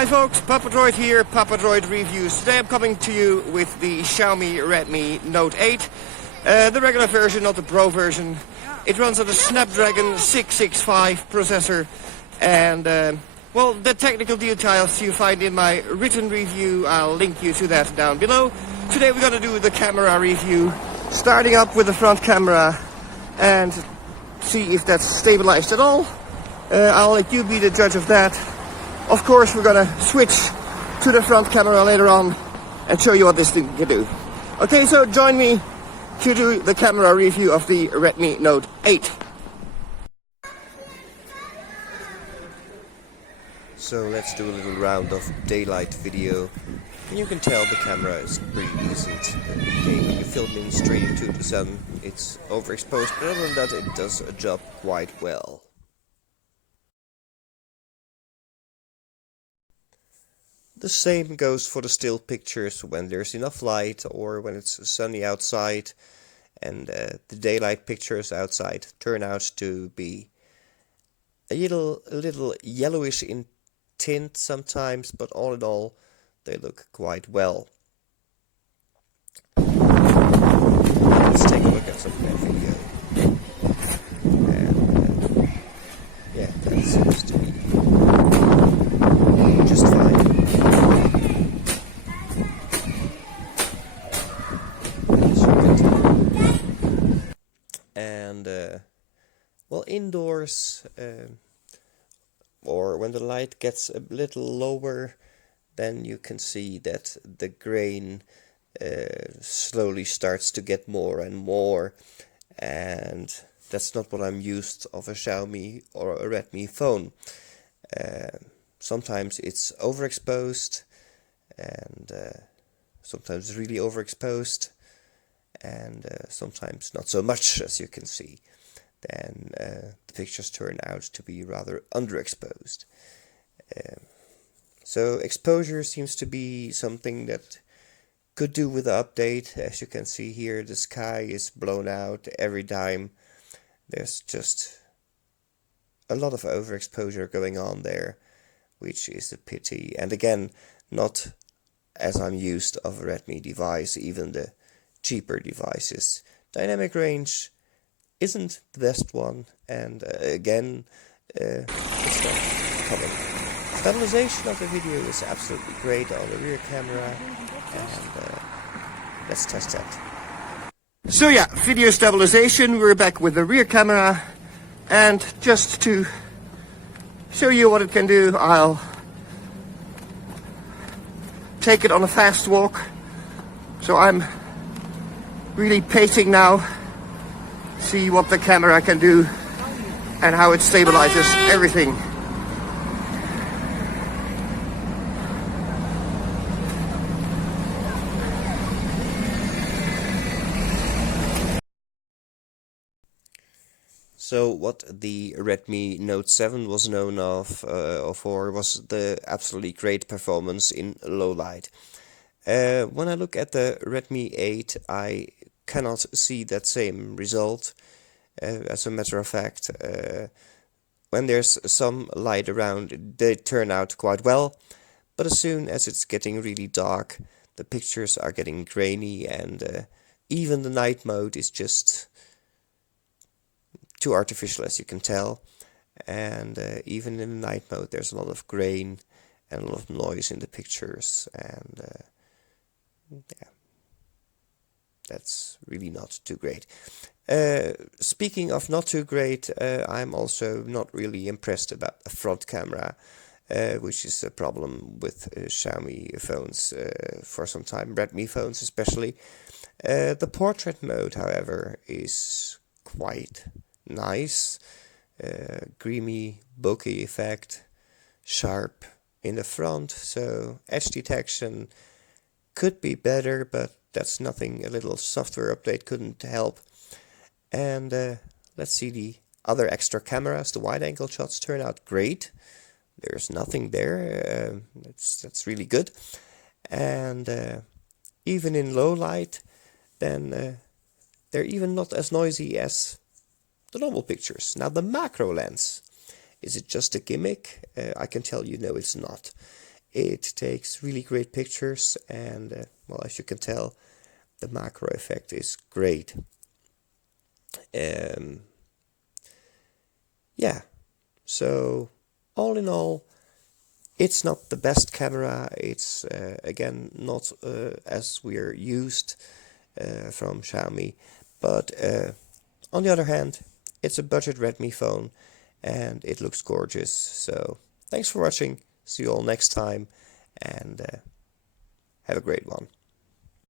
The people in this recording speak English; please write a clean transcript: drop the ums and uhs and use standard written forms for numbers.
Hi folks, Papa Droid here, Papa Droid Reviews. Today I'm coming to you with the Xiaomi Redmi Note 8. The regular version, not the Pro version. It runs on a Snapdragon 665 processor. And, well, the technical details you find in my written review. I'll link you to that down below. Today we're going to do the camera review. Starting up with the front camera and see if that's stabilized at all. I'll let you be the judge of that. Of course, we're gonna switch to the front camera later on and show you what this thing can do. Okay, so join me to do the camera review of the Redmi Note 8. So let's do a little round of daylight video. And you can tell the camera is pretty decent. Okay, when you're filming straight into the sun, it's overexposed, but other than that, it does a job quite well. The same goes for the still pictures when there's enough light or when it's sunny outside, and the daylight pictures outside turn out to be a little yellowish in tint sometimes, but all in all they look quite well. Let's take a look at some of that video. And yeah, that seems to be just fine. And well, indoors or when the light gets a little lower, then you can see that the grain slowly starts to get more and more, and that's not what I'm used of a Xiaomi or a Redmi phone. Sometimes it's overexposed, and sometimes really overexposed, and sometimes not so much, as you can see. Then the pictures turn out to be rather underexposed. So exposure seems to be something that could do with the update. As you can see here, the sky is blown out every time. There's just a lot of overexposure going on there, which is a pity. And again, not as I'm used of a Redmi device, even the cheaper devices. Dynamic range isn't the best one, and again, it's not common. Stabilization of the video is absolutely great on the rear camera, and let's test that. So yeah, video stabilization, we're back with the rear camera, and just to show you what it can do, I'll take it on a fast walk. So I'm really pacing now, see what the camera can do and how it stabilizes everything. So what the Redmi Note 7 was known for was the absolutely great performance in low light. When I look at the Redmi 8, I cannot see that same result. As a matter of fact, when there's some light around, they turn out quite well, but as soon as it's getting really dark, the pictures are getting grainy, and even the night mode is just too artificial, as you can tell. And even in the night mode, there's a lot of grain and a lot of noise in the pictures, and yeah, that's really not too great. Speaking of not too great, I'm also not really impressed about the front camera, which is a problem with Xiaomi phones for some time, Redmi phones especially. The portrait mode, however, is quite nice. Creamy bokeh effect, sharp in the front, so edge detection could be better, but that's nothing a little software update couldn't help. And let's see the other extra cameras. The wide angle shots turn out great. There's nothing there. That's really good. And even in low light, then they're even not as noisy as the normal pictures. Now the macro lens, is it just a gimmick? I can tell you no, it's not. It takes really great pictures, and well, as you can tell, the macro effect is great. Yeah, so all in all, it's not the best camera. It's again not as we're used from Xiaomi, but on the other hand, it's a budget Redmi phone and it looks gorgeous. So thanks for watching. See you all next time, and have a great one.